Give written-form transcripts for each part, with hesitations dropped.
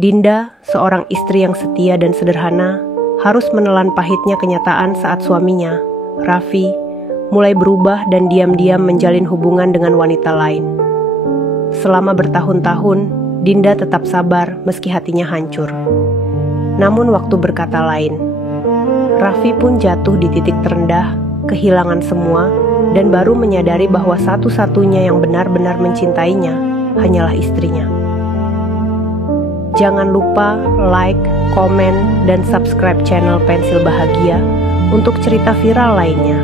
Dinda, seorang istri yang setia dan sederhana, harus menelan pahitnya kenyataan saat suaminya, Raffi, mulai berubah dan diam-diam menjalin hubungan dengan wanita lain. Selama bertahun-tahun, Dinda tetap sabar meski hatinya hancur. Namun waktu berkata lain. Raffi pun jatuh di titik terendah, kehilangan semua, dan baru menyadari bahwa satu-satunya yang benar-benar mencintainya hanyalah istrinya. Jangan lupa like, komen, dan subscribe channel Pensil Bahagia untuk cerita viral lainnya.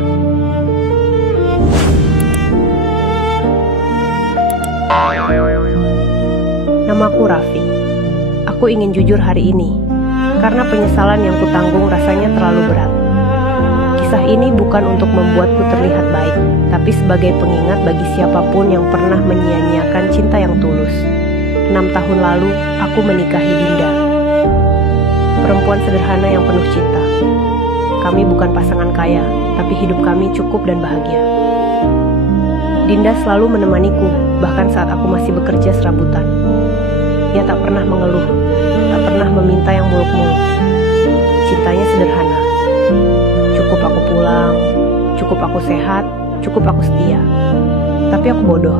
Namaku Raffi. Aku ingin jujur hari ini, karena penyesalan yang kutanggung rasanya terlalu berat. Kisah ini bukan untuk membuatku terlihat baik, tapi sebagai pengingat bagi siapapun yang pernah menyia-nyiakan cinta yang tulus. 6 tahun lalu, aku menikahi Dinda. Perempuan sederhana yang penuh cinta. Kami bukan pasangan kaya, tapi hidup kami cukup dan bahagia. Dinda selalu menemaniku, bahkan saat aku masih bekerja serabutan. Ia tak pernah mengeluh, tak pernah meminta yang muluk-muluk. Cintanya sederhana. Cukup aku pulang, cukup aku sehat, cukup aku setia. Tapi aku bodoh.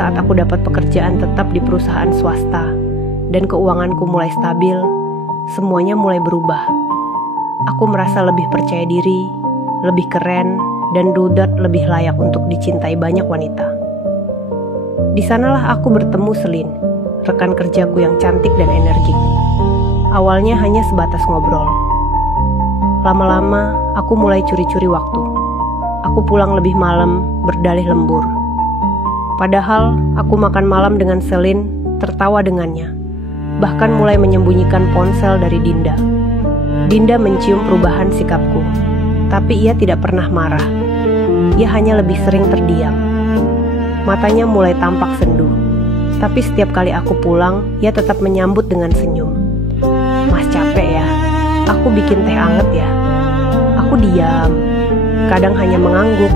Saat aku dapat pekerjaan tetap di perusahaan swasta dan keuanganku mulai stabil, semuanya mulai berubah. Aku merasa lebih percaya diri, lebih keren, dan duduk lebih layak untuk dicintai banyak wanita. Di sanalah aku bertemu Selin, rekan kerjaku yang cantik dan energik. Awalnya hanya sebatas ngobrol. Lama-lama, aku mulai curi-curi waktu. Aku pulang lebih malam, berdalih lembur. Padahal, aku makan malam dengan Selin, tertawa dengannya. Bahkan mulai menyembunyikan ponsel dari Dinda. Dinda mencium perubahan sikapku, tapi ia tidak pernah marah. Ia hanya lebih sering terdiam. Matanya mulai tampak sendu. Tapi setiap kali aku pulang, ia tetap menyambut dengan senyum. "Mas capek ya? Aku bikin teh anget ya." Aku diam. Kadang hanya mengangguk.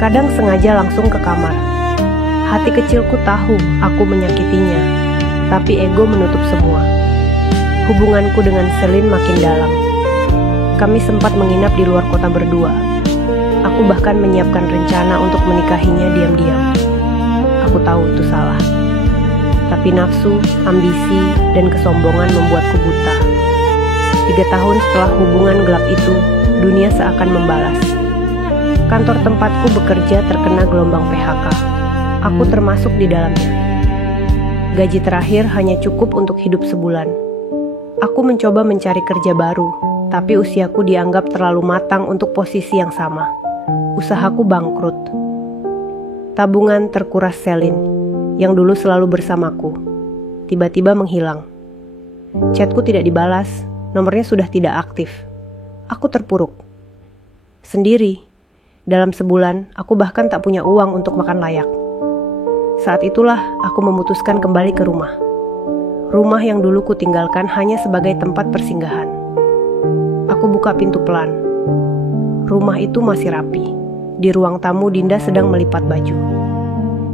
Kadang sengaja langsung ke kamar. Hati kecilku tahu aku menyakitinya, tapi ego menutup semua. Hubunganku dengan Selin makin dalam. Kami sempat menginap di luar kota berdua. Aku bahkan menyiapkan rencana untuk menikahinya diam-diam. Aku tahu itu salah. Tapi nafsu, ambisi, dan kesombongan membuatku buta. 3 tahun setelah hubungan gelap itu, dunia seakan membalas. Kantor tempatku bekerja terkena gelombang PHK. Aku termasuk di dalamnya. Gaji terakhir hanya cukup untuk hidup sebulan. Aku mencoba mencari kerja baru, tapi usiaku dianggap terlalu matang untuk posisi yang sama. Usahaku bangkrut. Tabungan terkuras Selin, yang dulu selalu bersamaku, tiba-tiba menghilang. Chatku tidak dibalas, nomornya sudah tidak aktif. Aku terpuruk. Sendiri, dalam sebulan aku bahkan tak punya uang untuk makan layak. Saat itulah aku memutuskan kembali ke rumah. Rumah yang dulu kutinggalkan hanya sebagai tempat persinggahan. Aku buka pintu pelan. Rumah itu masih rapi. Di ruang tamu Dinda sedang melipat baju.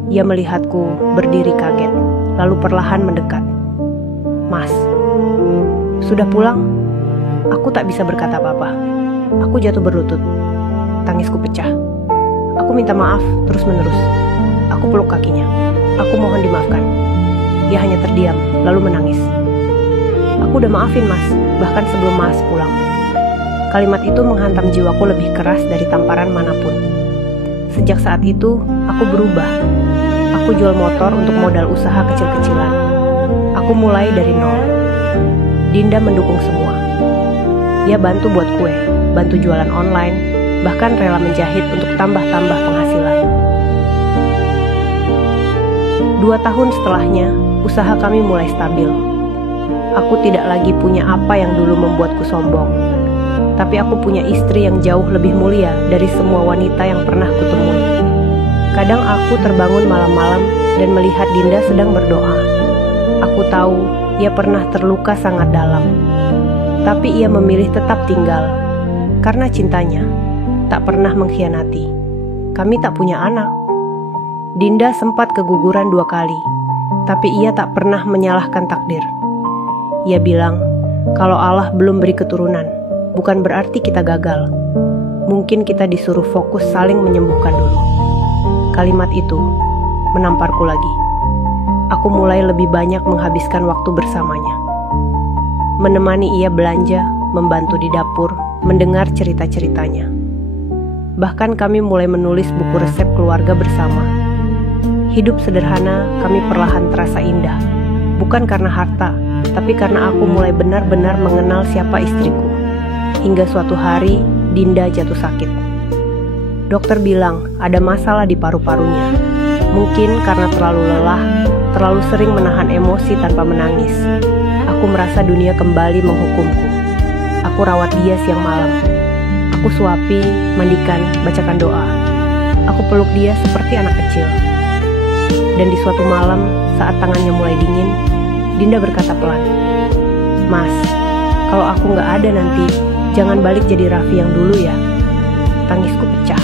Ia melihatku berdiri kaget, lalu perlahan mendekat. "Mas, sudah pulang?" Aku tak bisa berkata apa-apa. Aku jatuh berlutut. Tangisku pecah. Aku minta maaf terus-menerus. Aku peluk kakinya. Aku mohon dimaafkan. Ia hanya terdiam, lalu menangis. "Aku udah maafin mas, bahkan sebelum mas pulang." Kalimat itu menghantam jiwaku lebih keras dari tamparan manapun. Sejak saat itu, aku berubah. Aku jual motor untuk modal usaha kecil-kecilan. Aku mulai dari nol. Dinda mendukung semua. Ia bantu buat kue, bantu jualan online, bahkan rela menjahit untuk tambah-tambah penghasilan. 2 tahun setelahnya, usaha kami mulai stabil. Aku tidak lagi punya apa yang dulu membuatku sombong. Tapi aku punya istri yang jauh lebih mulia dari semua wanita yang pernah kutemui. Kadang aku terbangun malam-malam dan melihat Dinda sedang berdoa. Aku tahu ia pernah terluka sangat dalam. Tapi ia memilih tetap tinggal. Karena cintanya tak pernah mengkhianati. Kami tak punya anak. Dinda sempat keguguran 2 kali, tapi ia tak pernah menyalahkan takdir. Ia bilang, kalau Allah belum beri keturunan, bukan berarti kita gagal. Mungkin kita disuruh fokus saling menyembuhkan dulu. Kalimat itu menamparku lagi. Aku mulai lebih banyak menghabiskan waktu bersamanya. Menemani ia belanja, membantu di dapur, mendengar cerita-ceritanya. Bahkan kami mulai menulis buku resep keluarga bersama. Hidup sederhana kami perlahan terasa indah. Bukan karena harta, tapi karena aku mulai benar-benar mengenal siapa istriku. Hingga suatu hari, Dinda jatuh sakit. Dokter bilang ada masalah di paru-parunya. Mungkin karena terlalu lelah, terlalu sering menahan emosi tanpa menangis. Aku merasa dunia kembali menghukumku. Aku rawat dia siang malam. Aku suapi, mandikan, bacakan doa. Aku peluk dia seperti anak kecil. Dan di suatu malam, saat tangannya mulai dingin, Dinda berkata pelan, "Mas, kalau aku gak ada nanti, jangan balik jadi Raffi yang dulu ya." Tangisku pecah.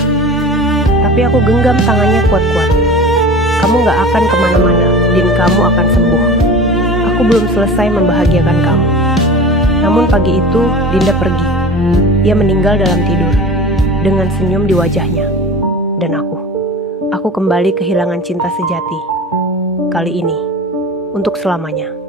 Tapi aku genggam tangannya kuat-kuat. "Kamu gak akan kemana-mana, Din, kamu akan sembuh. Aku belum selesai membahagiakan kamu." Namun pagi itu, Dinda pergi. Ia meninggal dalam tidur, dengan senyum di wajahnya. Dan aku kembali kehilangan cinta sejati. Kali ini, untuk selamanya.